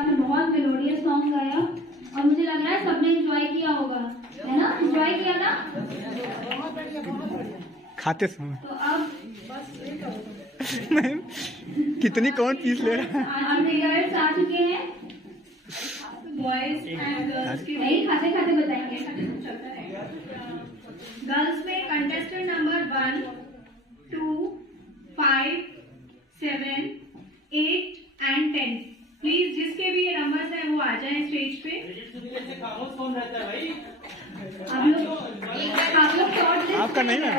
आपने बहुत melodious song गाया और मुझे लग रहा है सबने एंजॉय किया होगा, है ना? एंजॉय किया ना? खाते समय तो अब मैम कितनी कौन पीस ले रहा है? गर्ल्स आ चुके हैं, बॉयज एंड गर्ल्स की नहीं, खाते खाते बताएंगे। गर्ल्स में कंटेस्टेंट नंबर 1, 2, 5, 7, 8 एंड 10। प्लीज जिसके भी ये नंबर्स हैं वो आ जाएं स्टेज पे। कौन रहता है भाई? आप लोग शॉर्ट लिस्ट, आपका नहीं है,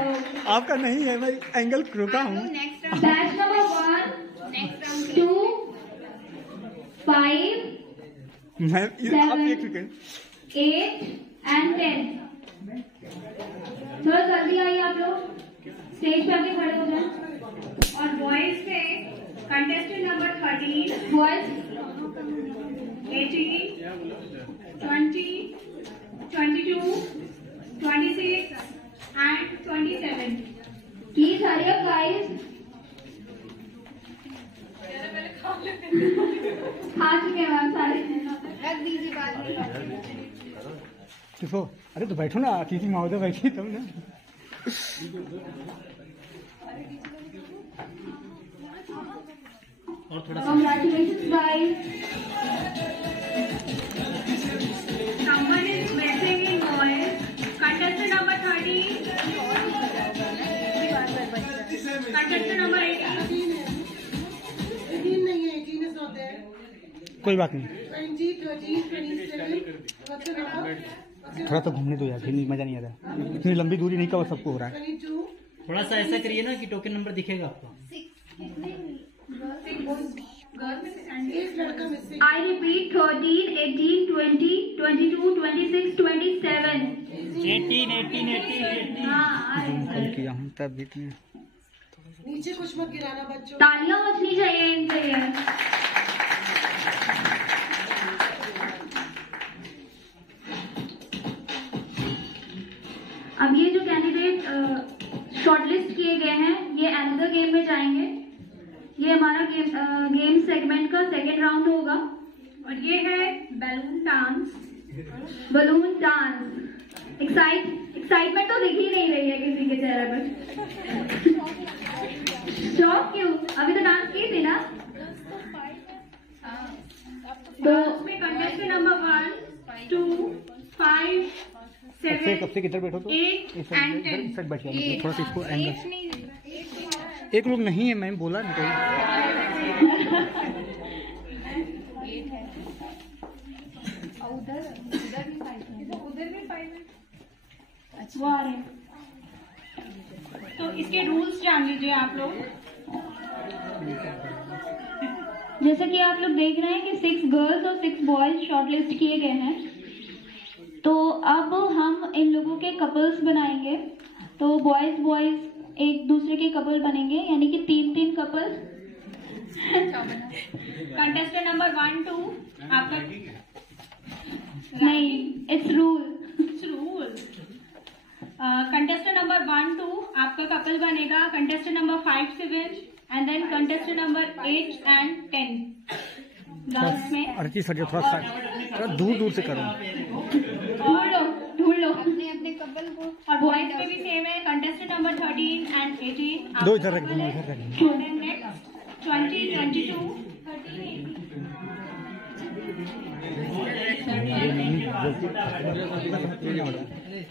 आपका नहीं है, मैं एंगल रुका हूँ। बैच नंबर 1, 2, 5, मैं 7, आप एक सेकंड 8 एंड 10। थोड़ा जल्दी आइए आप लोग, स्टेज पे आके खड़े हो जाएं। और बॉयज में contestant number 13, boys 18, 20, 22, 26 and 27। Please hurry up guys. खा चुके हैं मैम सारे। रख दीजिए बाद में। देखो, अरे तो बैठो ना, किसी महोदय बैठी तुम ना। और थोड़ा Congratulations guys. Someone is missing in boys. Contestant number 30. Contestant number 18. 18 नहीं है, 18 is not there. कोई बात नहीं, 20, 13, 27. What's your number? थोड़ा तो घूमने दो यार, फिर मजा नहीं आता। इतनी लंबी दूरी नहीं कवर सबको हो रहा है। 22. थोड़ा सा ऐसा करिए ना कि टोकन नंबर दिखेगा आपको। 8 लड़का मिसिंग। I repeat 13, 18, 20, 22, 26, 27. 18। हाँ, जूम कम किया हूँ तब भी इतने। नीचे कुछ मत गिराना बच्चों। तालियां बजनी चाहिए इनके लिए। अब ये जो कैंडिडेट शॉर्टलिस्ट किए गए हैं ये अनदर गेम में जाएंगे। ये हमारा गेम सेगमेंट का सेकेंड राउंड होगा और ये है balloon dance. Balloon dance. Excitement तो दिख ही नहीं रही है किसी के चेहरे पर। शॉक क्यों? अभी तो डांस की थी ना। तो उसमें कंटेस्टेंट नंबर 1, 2, 5, 7, कब से किधर बैठो तो 8 एंड 10। बैठ गया, थोड़ा सा इसको एंगल। एक लोग नहीं है, मैम बोला नहीं कोई। वो आ रहे हैं। तो इसके रूल्स जान लीजिए आप लोग। जैसा कि आप लोग देख रहे हैं कि 6 गर्ल्स और 6 बॉयज शॉर्टलिस्ट किए गए हैं। तो अब हम इन लोगों के कपल्स बनाएंगे। तो बॉयज एक दूसरे के कपल बनेंगे, यानी कि 3-3 कपल। कंटेस्टेंट नंबर 1, 2 आपका नहीं, इट्स रूल। कंटेस्टेंट नंबर 1, 2 आपका कपल बनेगा। Contestant number 5, 7 and then contestant number 8 and 10। Girls में अर्ची सर थोड़ा सा दूर से करो। ढूंढ लो अपने कपल को। और बॉयज में भी सेम है। Contestant number 13 and 18। दो इधर रख दो, इधर रख दो। 20, 22,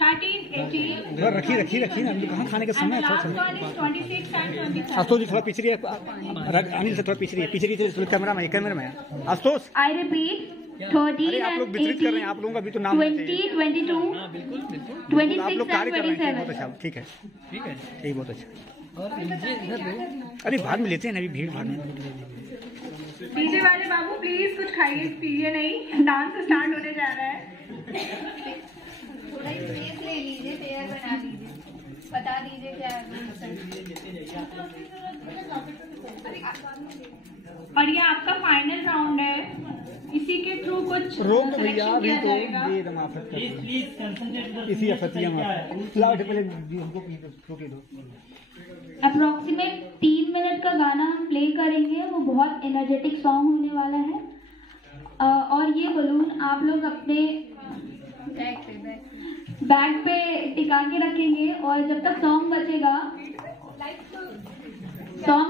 13, 18। रखी ना, कहाँ खाने का समय है। 26 and 27. आशुतोष जी थोड़ा पीछे रहिए, अनिल से थोड़ा पीछे रहिए, कैमरा में आशुतोष। I repeat 13 अरे आप लोग and वितरित कर रहे हैं, 18, आप लोगों का भी तो नाम 20, 22, बिल्कुल 26 आप लोग and कार्य कर रहे हैं, बहुत 27. अच्छा, ठीक है, ठीक है। यही बहुत अच्छा। और अरे बाद में लेते हैं ना, अभी भीड़ भाड़ में। पीछे वाले बाबू प्लीज कुछ खाइए पीजिए नहीं, डांस स्टार्ट होने जा रहा है। थोड़ा स्पेस ले लीजिए, पेयर बना लीजिए, बता दीजिए क्या और ये आपका फाइनल राउंड है, इसी के थ्रू कुछ रोक दो भैया, सिलेक्शन अभी किया तो जाएगा। ये एकदम आफत कर प्लीज प्लीज कंसंट्रेट इसी अफतिया में लाओ पहले हमको रोके दो। अप्रोक्सीमेट 3 मिनट का गाना हम प्ले करेंगे, वो बहुत एनर्जेटिक सॉन्ग होने वाला है। बलून आप लोग अपने बैग पे टिका के रखेंगे और जब तक सॉन्ग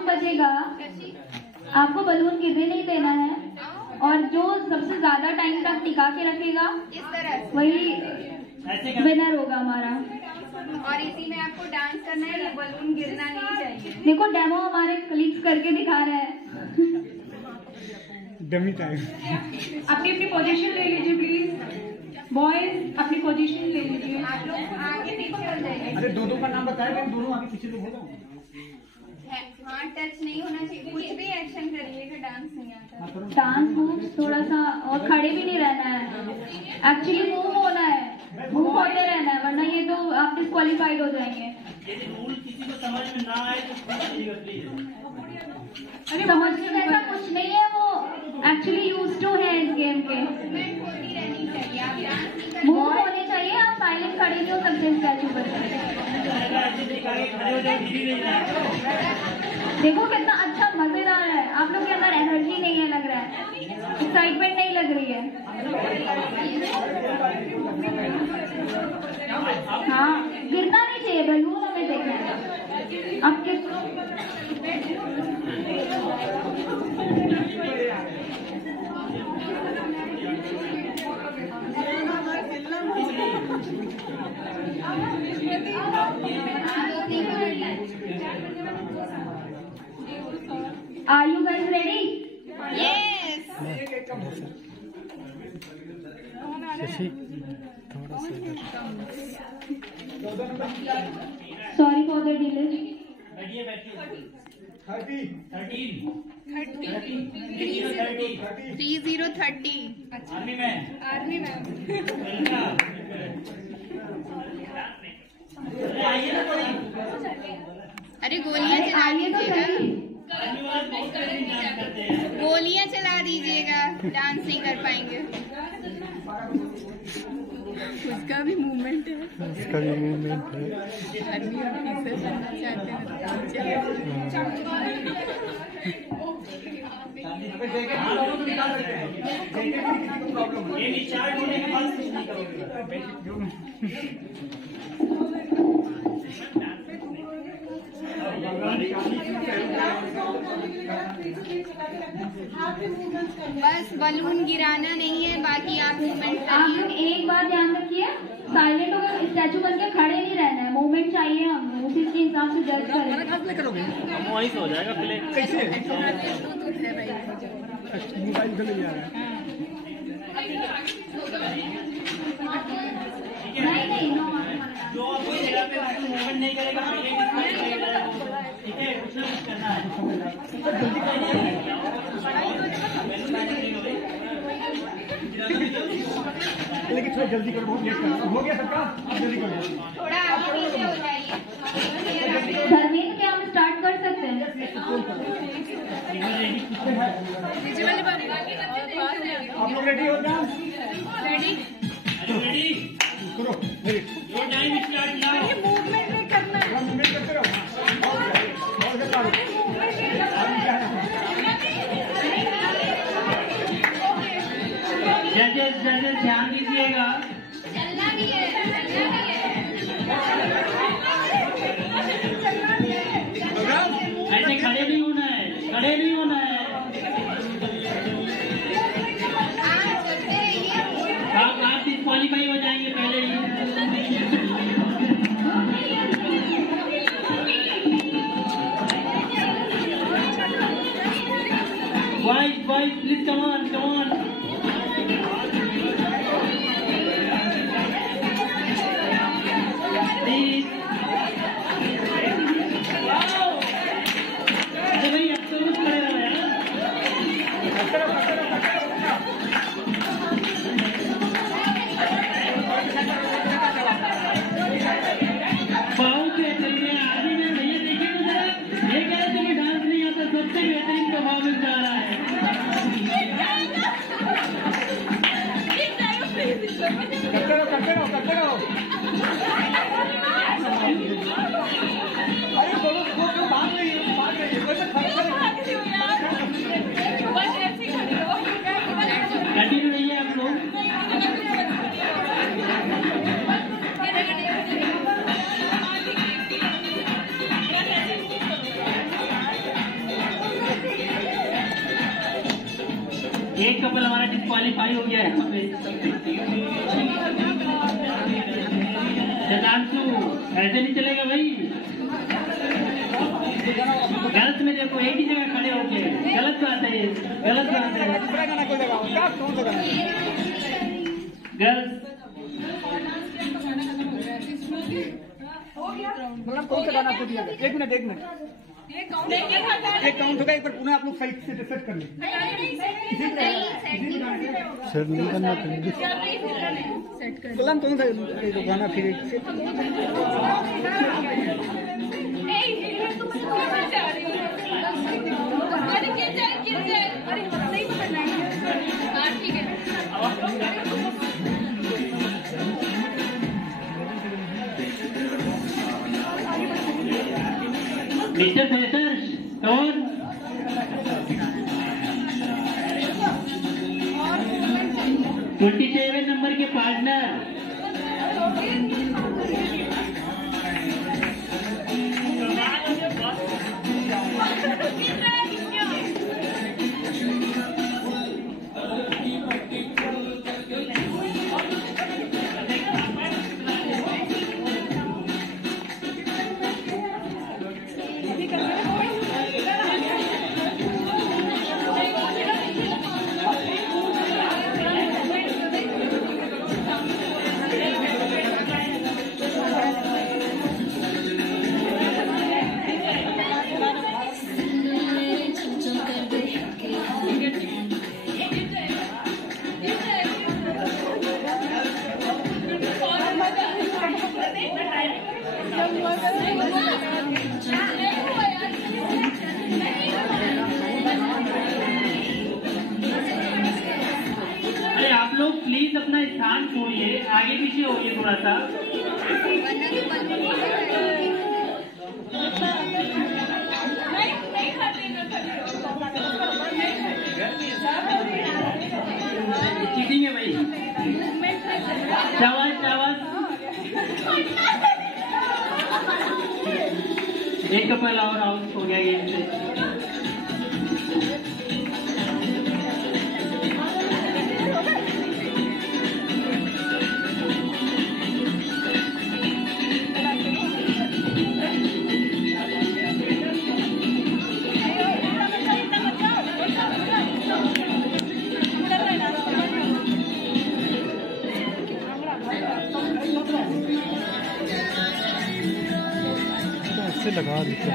बजेगा आपको बलून गिरने नहीं देना है और जो सबसे ज्यादा टाइम तक टिका के रखेगा इस तरह वही विनर होगा हमारा। और इसी में आपको डांस करना है, ये बलून गिरना नहीं चाहिए। देखो डेमो हमारे कलीग्स करके दिखा रहे हैं। Dummy time. अपनी अपनी पोजीशन ले लीजिए प्लीज। बॉयज अपनी पोजीशन ले लीजिए। आप लोग आगे पीछे हो जाइए। अरे दो का नाम बताया कि दोनों आगे पीछे लोग हो हाँ, टच नहीं होना चाहिए, कुछ भी एक्शन करिएगा, डांस नहीं आता। डांस मूव थोड़ा सा और खड़े भी नहीं रहना है, एक्चुअली मूव होना है, मूव होते रहना है, वरना ये तो आप डिस्क्वालीफाइड हो जाएंगे। यदि रूल किसी को समझ में ना आए तो प्लीज। अरे समझने में ऐसा कुछ नहीं है, वो एक्चुअली यूज टू है इस गेम के। मूवमेंट होती रहनी चाहिए, आप डांस नहीं कर मूव होने चाहिए, आप साइलेंट खड़े नहीं हो सकते स्टैचू पर। देखो कितना अच्छा मजेदार है, आप लोग के अंदर एनर्जी नहीं है लग रहा है, एक्साइटमेंट नहीं लग रही है। हाँ, गिरना नहीं चाहिए, बलून हमें देखना है। अब Are you guys ready? Yes. Sorry for the delay. बैठिए 3030 आर्मी में आइए ना कोई। अरे गोलियां चला आइए तो दीजिएगा, सही। गोलियां चला दीजिएगा, डांस नहीं कर पाएंगे। उसका भी मूवमेंट है, आर्मी ऑफिसर बनना चाहते ये चार्ट होने के बाद कुछ नहीं करोगे। बस बलून गिराना नहीं है, बाकी आप मूवमेंट आप करिए। लोग एक बात ध्यान रखिए, साइलेंट होकर स्टैचू बन के खड़े नहीं रहना है, मूवमेंट चाहिए हमें, उसी के हिसाब से जज करें। वहीं से हो जाएगा प्ले। कैसे मोबाइल गले जा रहा है। नहीं जो कोई जगह पे मूवमेंट नहीं करेगा ठीक है, कुछ ना कुछ करना है। लेकिन थोड़ा जल्दी करो, बहुत लेट कर रहा हो गया सबका, आप जल्दी करो। थोड़ा आगे पीछे हो जाइए। धर्मेंद्र क्या हम स्टार्ट कर सकते हैं? आप लोग रेडी हो जाओ। रेडी? रेडी करो ready. Your time start now. Movement में करना है। हम मूवमेंट करते रहो। और करता रहो। जजेस ध्यान दीजिएगा। चलना नहीं है, चलना नहीं है। ऐसे खड़े नहीं होना है, खड़े नहीं होना है। आप डिस्क्वालीफाई हो जाएंगे पहले ही। Boys, please come on. एक कपल हमारा डिस्क्वालीफाई हो गया है यहाँ पे। शतांशु ऐसे नहीं चलेगा भाई, गलत में देखो एक ही जगह खड़े होके, गलत बात है ये, गलत बात है। गर्ल्स मतलब कौन सा गाना आपको दिया था? एक मिनट एक काउंट होगा, एक बार पुनः आप लोग साइड से सेट कर लें। सर नहीं करना कलम कौन सा गाना फिर मिस्टर फ्रेशर्स कौन? ट्वेंटी 27 नंबर के पार्टनर अरे आप लोग प्लीज अपना स्थान छोड़िए, आगे पीछे होइए थोड़ा सा। चीटिंग है भाई, शाबाश शाबाश। एक कपल और आउट हो गया गेम से। से लगा दीजिए।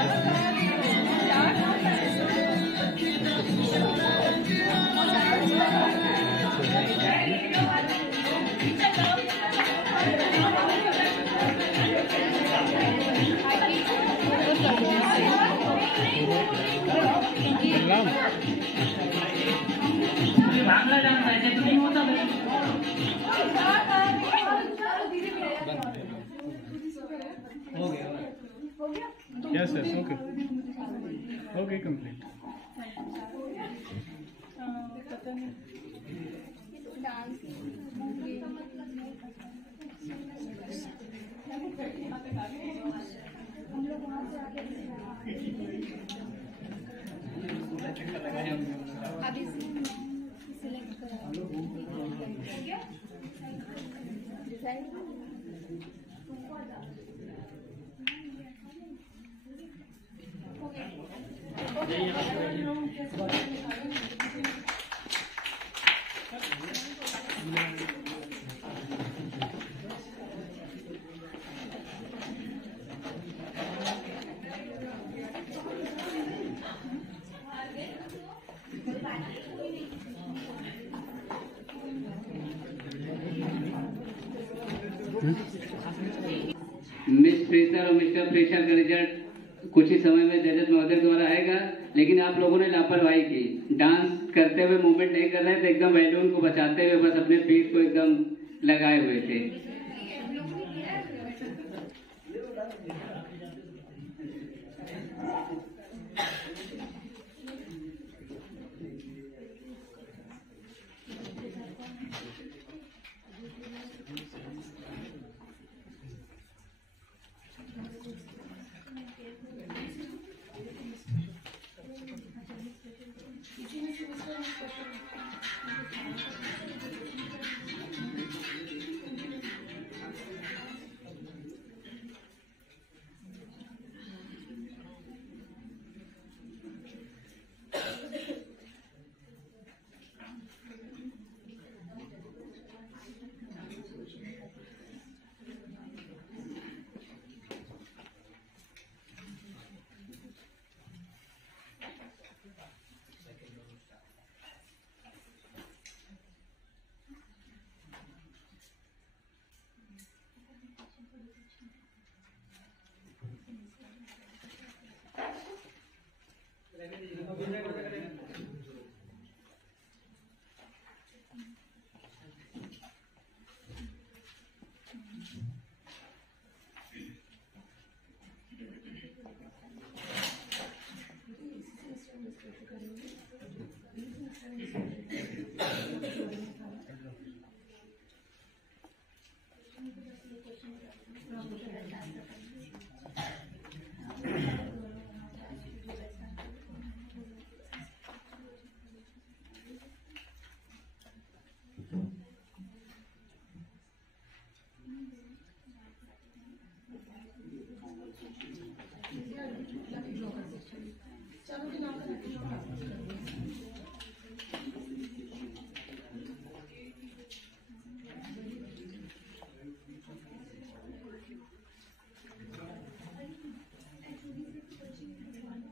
भागला जाना है, जब नहीं होता Yes, yes, okay. Okay, complete. अभी सिलेक्ट करा मिस फ्रेशर और मिस्टर फ्रेशर का रिजल्ट कुछ ही समय में जजत महोदय द्वारा आएगा, लेकिन आप लोगों ने लापरवाही की। डांस करते हुए मूवमेंट नहीं कर रहे थे, एकदम बैलून को बचाते हुए बस अपने फीट को एकदम लगाए हुए थे।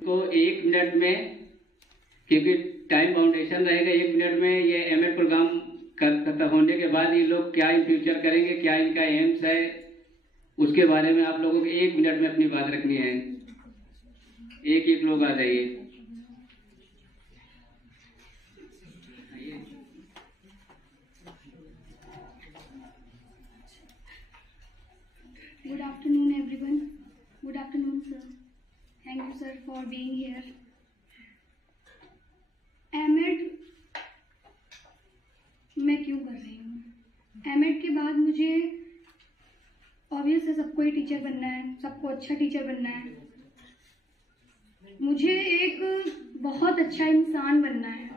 को 1 मिनट में, क्योंकि टाइम बाउंडेशन रहेगा, 1 मिनट में ये एमएड प्रोग्राम खत्म होने के बाद ये लोग क्या इन फ्यूचर करेंगे, क्या इनका एम्स है, उसके बारे में आप लोगों को 1 मिनट में अपनी बात रखनी है। एक लोग आ जाइए। Good afternoon, everyone. Good afternoon, sir. Thank you, sir, for being here. M Ed मैं क्यों कर रही हूँ? एमएड के बाद मुझे ऑब्वियस है सबको ही टीचर बनना है, सबको अच्छा टीचर बनना है। मुझे एक बहुत अच्छा इंसान बनना है।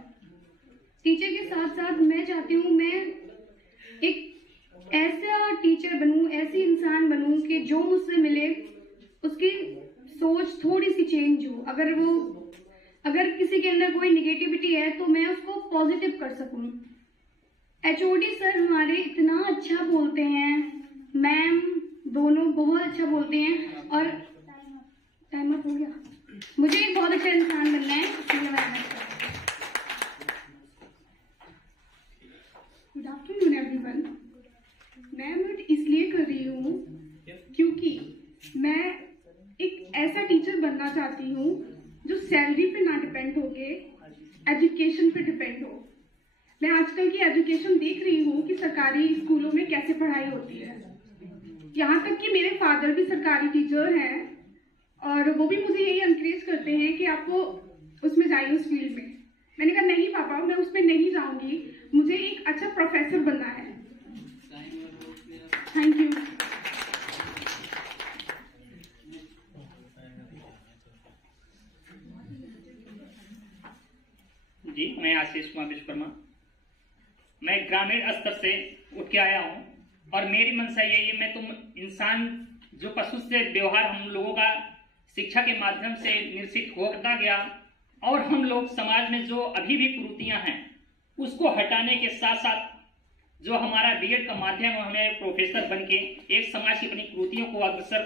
टीचर के साथ साथ मैं चाहती हूँ मैं एक ऐसा टीचर बनूं, ऐसी इंसान बनूं कि जो मुझसे मिले उसकी सोच थोड़ी सी चेंज हो। अगर किसी के अंदर कोई निगेटिविटी है तो मैं उसको पॉजिटिव कर सकूं। एचओडी सर हमारे इतना अच्छा बोलते हैं, मैम दोनों बहुत अच्छा बोलते हैं और टाइम अप हो गया। मुझे एक बहुत अच्छा इंसान बनना है। Good afternoon everyone. मैं एमएड इसलिए कर रही हूँ क्योंकि मैं एक ऐसा टीचर बनना चाहती हूँ जो सैलरी पे ना डिपेंड होके एजुकेशन पे डिपेंड हो। मैं आजकल की एजुकेशन देख रही हूँ कि सरकारी स्कूलों में कैसे पढ़ाई होती है। यहाँ तक कि मेरे फादर भी सरकारी टीचर हैं और वो भी मुझे यही एनकरेज करते हैं कि आपको उसमें जाइए, उस फील्ड में। मैंने कहा नहीं पापा, मैं उसमें नहीं जाऊंगी, मुझे एक अच्छा प्रोफेसर बनना है। Thank you. जी, मैं आशीष कुमार विश्वकर्मा। मैं ग्रामीण स्तर से उठ के आया हूँ और मेरी मंशा यही है, मैं तुम इंसान जो पशु से व्यवहार हम लोगों का शिक्षा के माध्यम से निश्चित होता गया और हम लोग समाज में जो अभी भी कुरीतियां हैं उसको हटाने के साथ साथ जो हमारा बीएड का माध्यम है, हमें प्रोफेसर बनके एक समाज की अपनी कुरीतियों को अग्रसर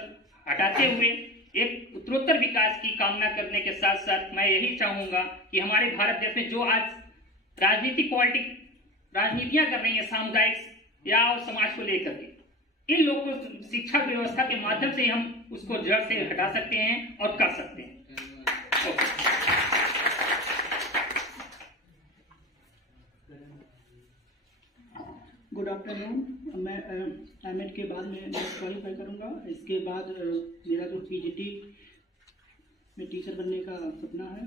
हटाते हुए एक उत्तरोत्तर विकास की कामना करने के साथ साथ मैं यही चाहूंगा कि हमारे भारत देश में जो आज राजनीतियां कर रही है सामुदायिक या समाज को लेकर के, इन लोगों को शिक्षा व्यवस्था के माध्यम से हम उसको जड़ से हटा सकते हैं और कर सकते हैं। Good afternoon. मैं एमएड के बाद मैं क्वालिफाई करूंगा। इसके बाद मेरा जो पीजीटी में टीचर बनने का सपना है।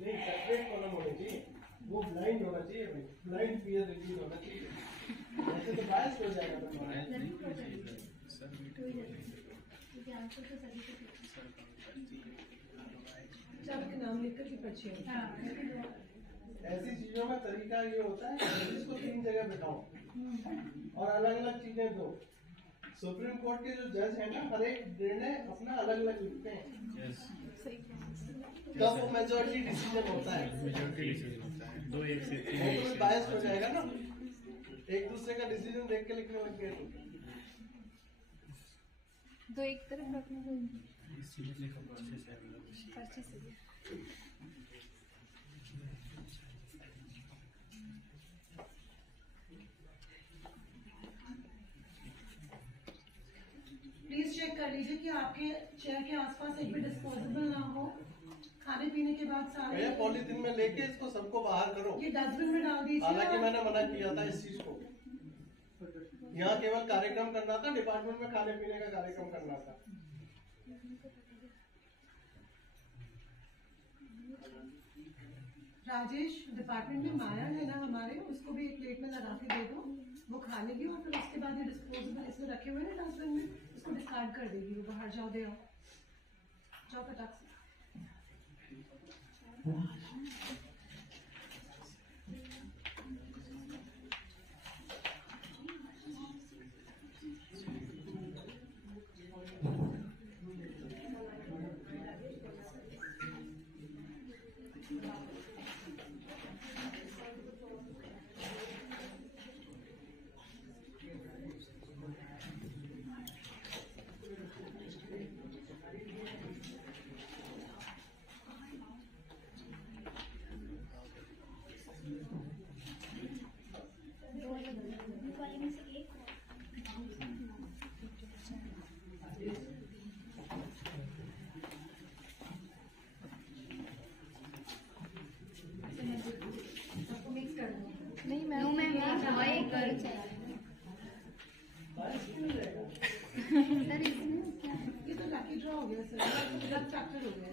नहीं, सेपरेट कॉलम होना चाहिए, वो ब्लाइंड होना चाहिए, ब्लाइंड पीयर रिव्यू होना चाहिए, ऐसे तो बायस हो जाएगा तुम्हारा। सबके नाम लिखकर की पर्ची है। ऐसी चीजों का तरीका ये होता है जिसको 3 जगह बिठाओ और अलग अलग चीजें दो। सुप्रीम कोर्ट के जो जज हैं ना, हर एक निर्णय अपना अलग अलग लिखते हैं, तब वो मेजॉरिटी डिसीजन होता है। 2-1 से 3 तो बायस हो जाएगा ना, एक दूसरे का डिसीजन देख के लिखने लग गए तो एक तरफ रखना होगा। प्लीज चेक कर लीजिए कि आपके चेयर के आसपास एक भी डिस्पोजेबल ना हो। खाने पीने के बाद सारे पॉलीथीन में लेके इसको सबको बाहर करो, ये डस्टबिन में डाल दीजिए। हालांकि मैंने मना किया था इस चीज को, यहाँ केवल कार्यक्रम करना था, डिपार्टमेंट में खाने पीने का कार्यक्रम करना था। राजेश, डिपार्टमेंट में माया है ना हमारे, उसको भी एक प्लेट में लगा के दे दो, वो खा लेगी और फिर उसके बाद ये डिस्पोजेबल इसमें रखे हुए हैं डस्टबिन में, उसको डिस्कार्ड कर देगी। वो बाहर जाओ, दे आओ, जाओ फटाक से। गया सर, लग चैप्टर हो गया।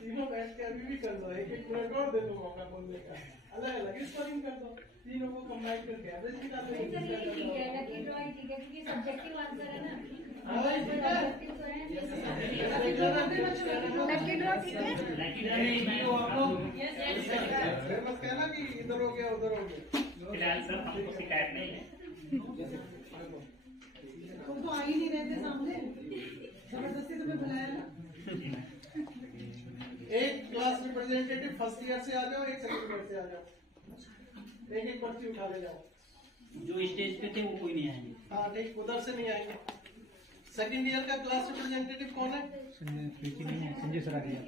तीनों बैठ के अभी भी कर दो, एक एक मिनट और दे दो मौका बोलने का, अलग अलग स्कोरिंग कर दो, तीनों को कंबाइन करके एवरेज निकाल दो। ठीक है, लकी ड्रॉ ही ठीक है क्योंकि सब्जेक्टिव आंसर है ना। लकी ड्रॉ ठीक है। बस कहना कि इधर हो गया उधर हो गया। फिलहाल सर हमको शिकायत नहीं है। तुम तो आ ही नहीं रहे थे सामने, जबरदस्ती तुम्हें बुलाया ना। एक क्लास रिप्रेजेंटेटिव फर्स्ट ईयर से आ जाओ, एक सेकंड ईयर से आ जाओ, एक एक पर्ची उठा ले जाओ। जो स्टेज पे थे वो कोई नहीं आएंगे। हाँ ठीक, उधर से नहीं आएंगे। सेकंड ईयर का क्लास रिप्रेजेंटेटिव कौन है? संजय सर आ गया।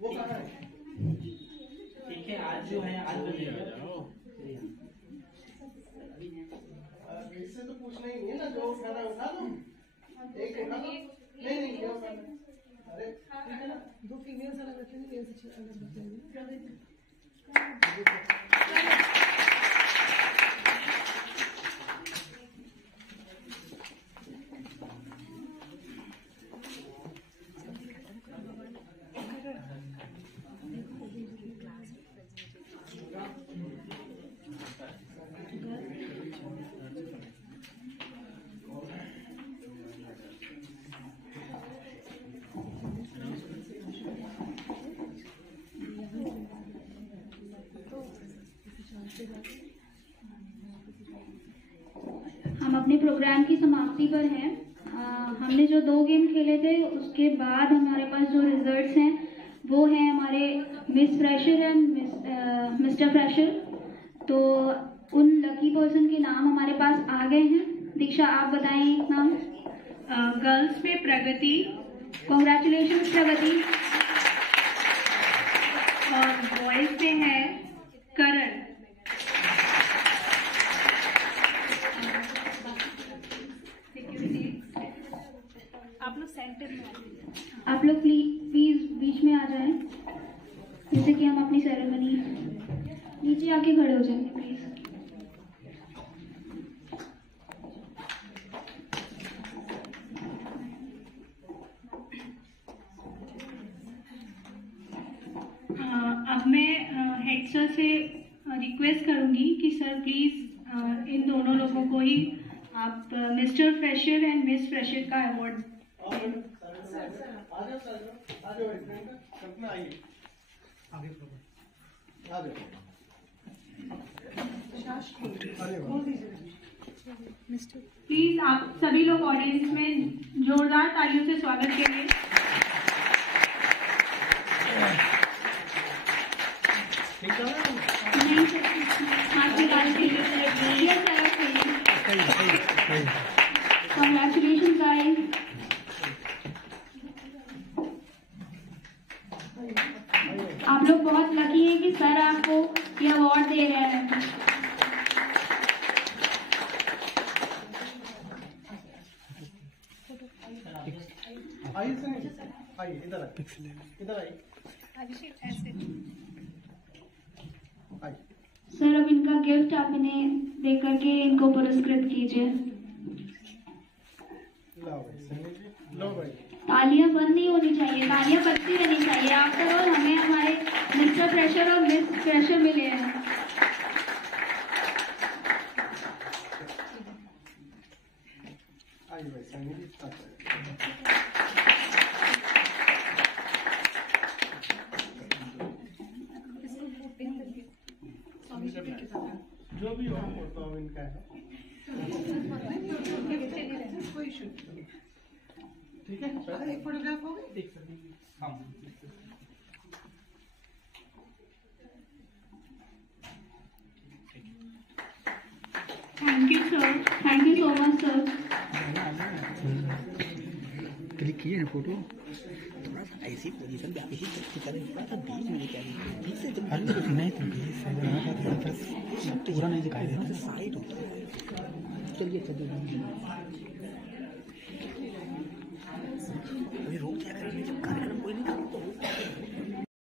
वो कहाँ है? ठीक है, आज जो है आज इससे तो पूछना ही नहीं है ना, जो उठाना उठा दो, एक उठा दो। नहीं नहीं, ये उठाना। अरे ठीक है ना, दो फीमेल्स अलग रखेंगे, मेल्स अलग रखेंगे। हम अपने प्रोग्राम की समाप्ति पर हैं। हमने जो 2 गेम खेले थे उसके बाद हमारे पास जो रिजल्ट्स हैं वो हैं हमारे miss fresher and mister fresher. तो उन लकी पर्सन के नाम हमारे पास आ गए हैं। दीक्षा आप बताएं नाम। गर्ल्स में प्रगति, कॉन्ग्रेचुलेशन प्रगति। और बॉयज में है करण। आप लोग सेंटर में आ जाइए। आप लोग प्लीज बीच में आ जाएं, जैसे कि हम अपनी सेरेमनी नीचे आके खड़े हो जाएंगे प्लीज। अब मैं हेड सर से रिक्वेस्ट करूंगी कि सर प्लीज इन दोनों लोगों को ही आप mister fresher and miss fresher का अवार्ड। प्लीज आप सभी लोग ऑडियंस में जोरदार तालियों से स्वागत करें। नहीं सर, हाथ निकाल के कॉन्ग्रेचुलेशन गाइस। आप लोग बहुत लकी हैं कि सर आपको ये अवार्ड दे रहे हैं। आइए से नहीं, आइए इधर आइए, इधर आइए। सर अब इनका गिफ्ट आप इन्हें दे करके इनको पुरस्कृत कीजिए। लो भाई, तालियां बंद नहीं होनी चाहिए, तालियां बजती रहनी चाहिए। आफ्टर ऑल हमें हमारे मिस्टर फ्रेशर और मिस फ्रेशर मिले हैं। आइए भाई, संगीत जो भी हो तो अब इनका है। कोई इशू नहीं, ठीक है। एक फोटोग्राफ हो गई, देख सकते हैं। हाँ, thank you sir, thank you so much sir. Click किए ना फोटो, थोड़ा सा ऐसी पोजीशन पे आप इसी तरह थोड़ा सा बीच में लेके आइए। बीच से तुम नहीं, तुम बीच से पूरा नहीं दिखाई देता, साइड होता है। चलिए अभी रोक क्या करेंगे, जब कार्यक्रम कोई नहीं